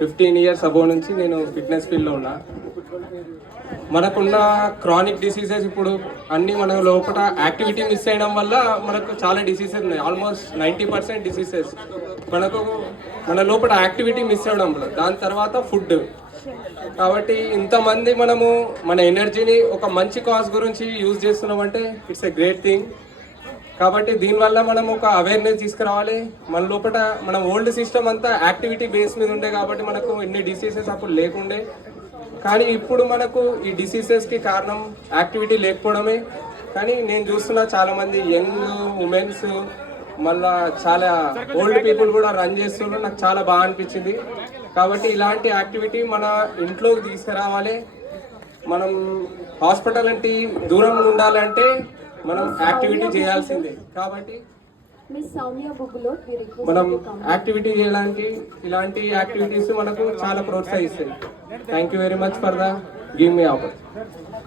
15 years above నుంచి నేను fitness ఫీల్డ్లో ఉన్నా. మనకున్న క్రానిక్ డిసీజెస్ ఇప్పుడు అన్నీ మన లోపల యాక్టివిటీ మిస్ అయ్యడం వల్ల మనకు చాలా డిసీజెస్ ఉన్నాయి. ఆల్మోస్ట్ 90% డిసీజెస్ మనకు మన లోపల యాక్టివిటీ మిస్ అవ్వడం వల్ల. దాని తర్వాత ఫుడ్. కాబట్టి ఇంతమంది మనము మన ఎనర్జీని ఒక మంచి కాజ్ గురించి యూజ్ చేస్తున్నామంటే ఇట్స్ ఎ గ్రేట్ థింగ్. కాబట్టి దీనివల్ల మనం ఒక అవేర్నెస్ తీసుకురావాలి. మన లోపల మనం ఓల్డ్ సిస్టమ్ అంతా యాక్టివిటీ బేస్ మీద ఉండే కాబట్టి మనకు ఎన్ని డిసీజెస్ అప్పుడు లేకుండే. కానీ ఇప్పుడు మనకు ఈ డిసీజెస్కి కారణం యాక్టివిటీ లేకపోవడమే. కానీ నేను చూస్తున్నా చాలామంది యంగ్ ఉమెన్స్ మళ్ళా చాలా ఓల్డ్ పీపుల్ కూడా రన్ చేస్తున్నారు. నాకు చాలా బాగా అనిపించింది. కాబట్టి ఇలాంటి యాక్టివిటీ మన ఇంట్లోకి తీసుకురావాలి. మనం హాస్పిటల్ అంటే దూరం ఉండాలంటే మనం యాక్టివిటీ చేయాల్సిందే. కాబట్టి మనం యాక్టివిటీ చేయడానికి ఇలాంటి యాక్టివిటీస్ మనకు చాలా ప్రోత్సహిస్తాయి. Thank you very much for the give me opportunity.